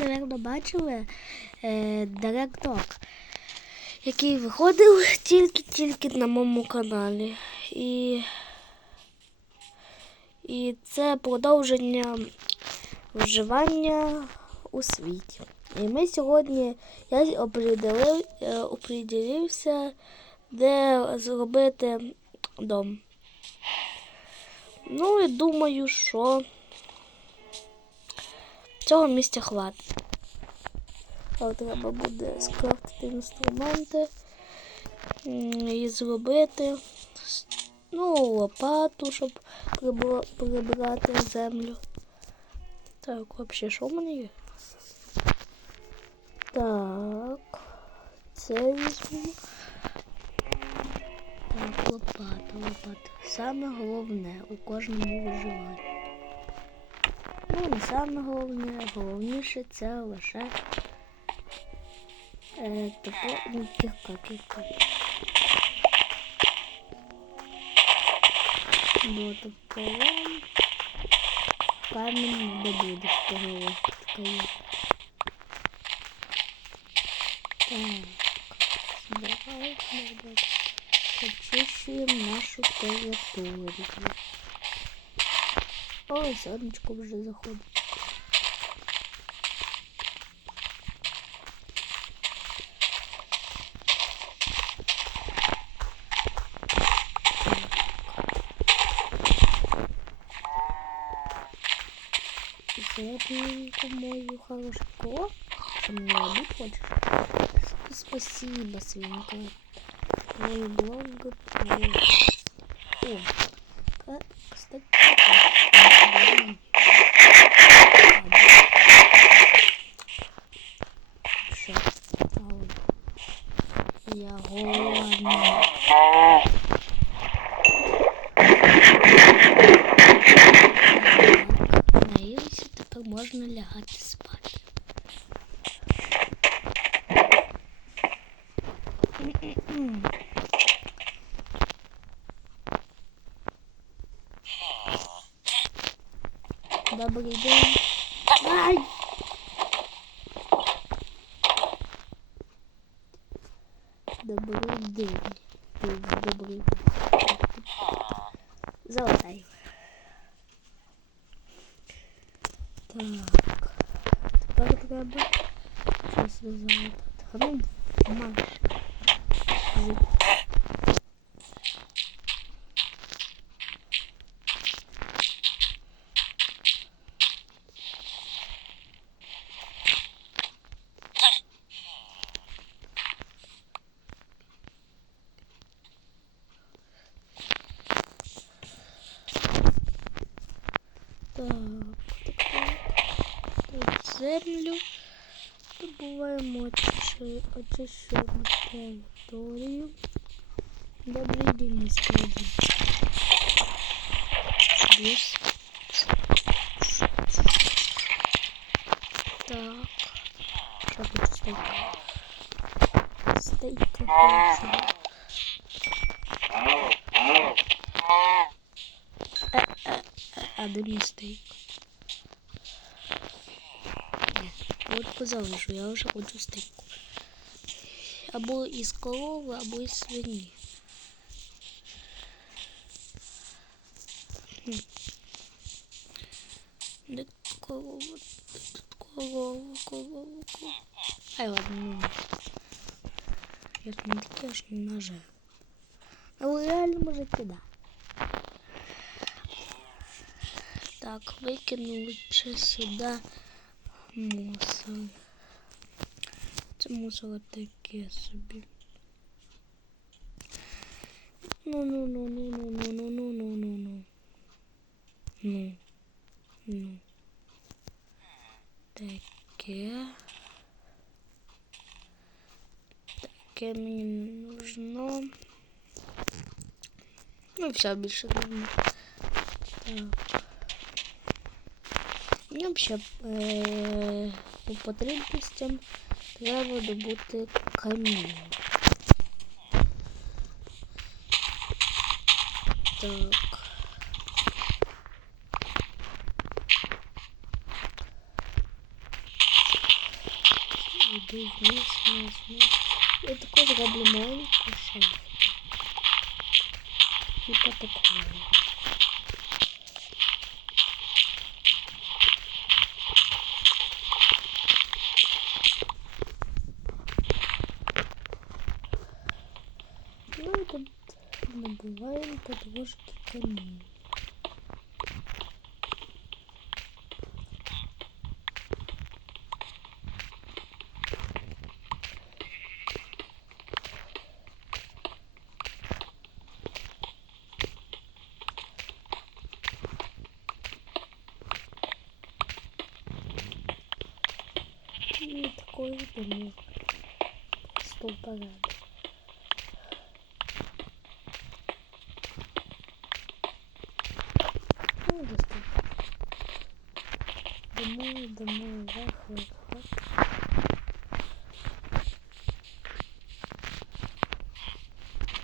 напевно, бачили е, директор, який виходив тільки-тільки на моєму каналі. І, і це продовження виживання у світі. І ми сьогодні я оприділив, е, оприділився, де зробити дом. Ну і думаю, що цього місця хватить. Але треба буде скрафтити інструменти і зробити ну, лопату, щоб прибра- прибрати землю. Так, взагалі, що в мене є? Так, це візьму. Так, лопата, лопата. Саме головне у кожному виживанні. Ну і саме головне, головніше це лише е, топо... ну, кілька, кілька. Бо ну, тополом камінь не буде того такого. Так, давайте почищуємо нашу територію. О, зерночко уже заходит. Зерненько мою хорошо. Ты мне обид хочешь? Спасибо, свинка. Мой благо. О, кстати, Я голодный. Наились, теперь можно лягать. Добрий день. Добрий день. Золотай. Так. Тепер треба щось золотати. Хром. маш. землю, добуваємо очищену територію. Добрий день, міський один. Так. Що тут стейка? Стейка. Один стейк. Ні, от позалишу, я вже хочу стейку. Або із корови, або із свині. Хм. Де корова? Де тут корова, корова, корова? Ай, ладно, ну. Я ж не таке аж не нажив. Але реально може да. Так, викинули чи сюди Мусор. Це мусор таке собі. Ну, ну, ну, ну, ну, ну, ну, ну, ну, ну, ну. Ну. Ну. Таке. Таке мені не нужно. Ну, все більше. Так. Мені взагалі е, по потрібностям треба добути камінь. Так. вниз, вниз, вниз. Набиваем подложки камней. И такой домик. Стол порядок.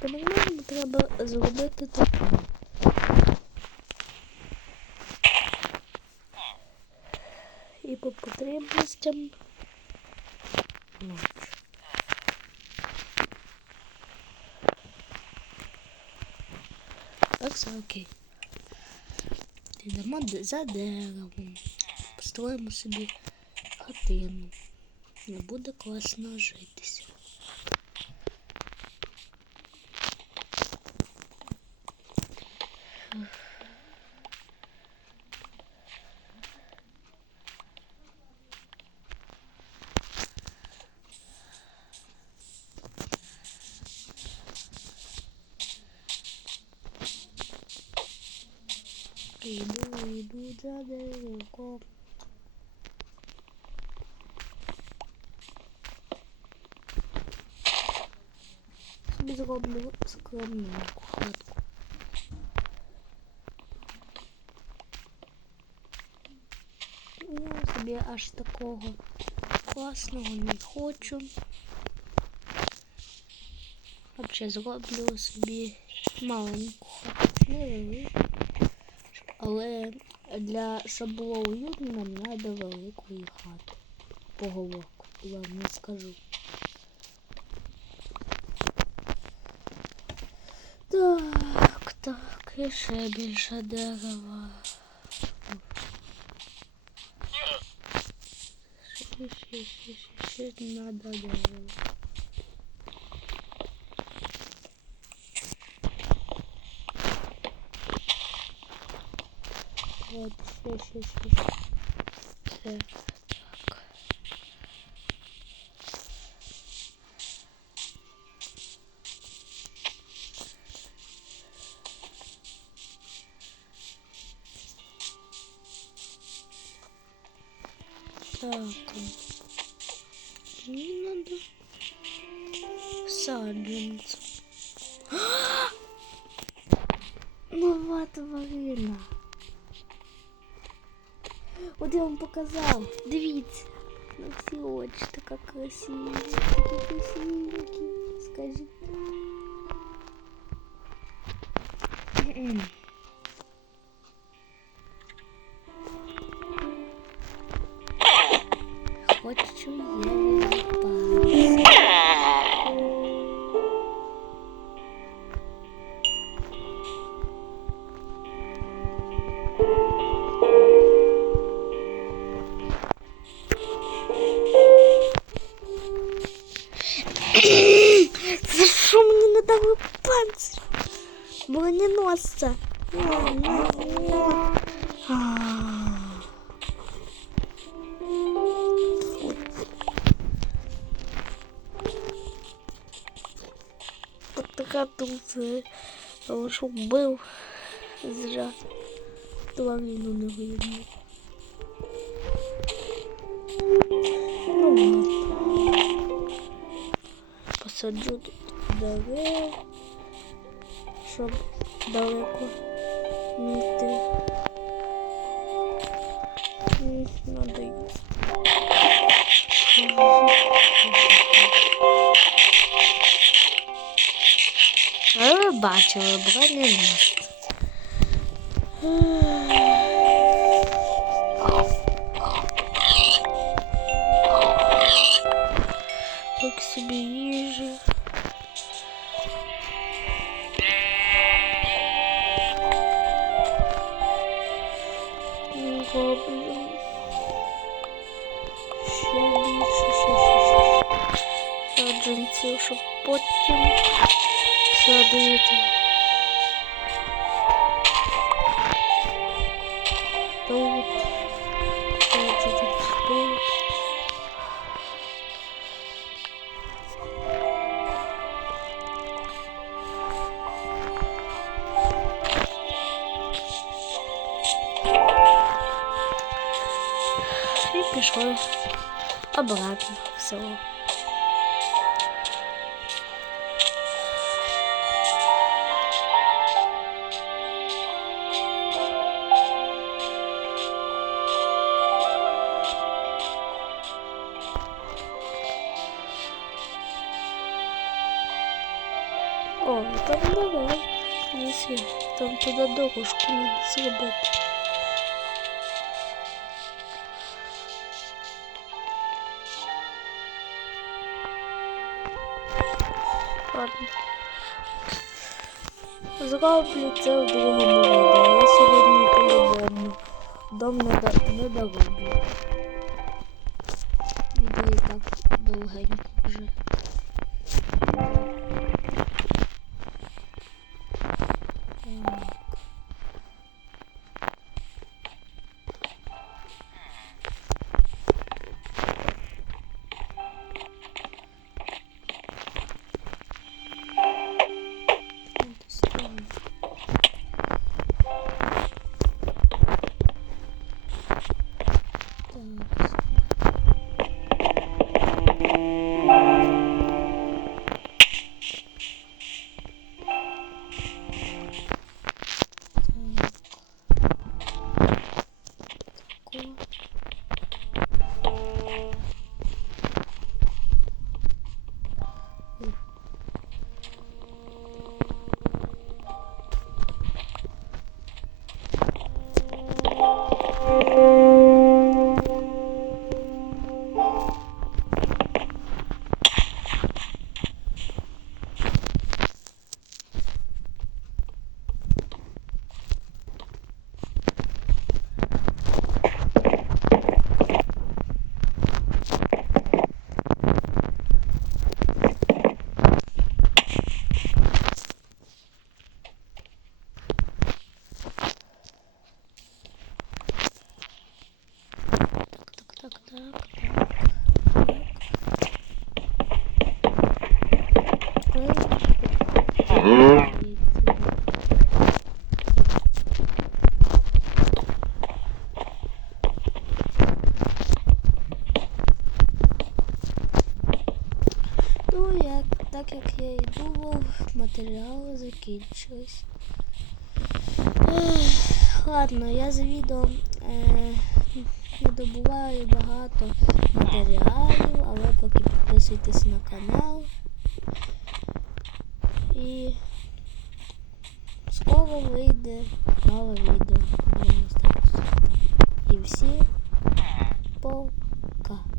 Нам треба зробити таке. І по потребностям ніч. Так, все окей. Йдемо за деревом. Построїмо собі хатину. І буде класно житися. Іду, іду за деревом. Собі зроблю скромненьку хатку. Я собі аж такого класного не хочу. Взагалі зроблю собі маленьку хатку. Невелику. Але для щоб було уютно, нам треба великої хати. Поговорку. Ладно, скажу. Так, так, і ще більше дерева. Ще, ще, ще, ще, ще надо. Вот, ще, ще, ще, ще. Це Так. Мне надо саджанцем. Нова тварина. От я вам показав. Дивіться. На всі очі така красиві. Такі красивенькі. Скажіть. Мені не дали панцир? Броненосця. На, на, на. А. Фу. Потратився, але що вбив зря. Тварину не вийде. Ну, ладно. Дерев, щоб далеко не йти. Надо їсти. Бачили, броненосець. собі садити. Тут. Саджанець тут. І пішли обратно в село. Треба зробити. Ладно. Зроблю це в другому відео. Я сьогодні по-любому. Дом не, до- не дороблю. Відео і так довгенько вже. Так. матеріали закінчились. Ох, ладно, я за відео е, добуваю багато матеріалів, але поки підписуйтесь на канал. І скоро вийде нове відео. І всі пока.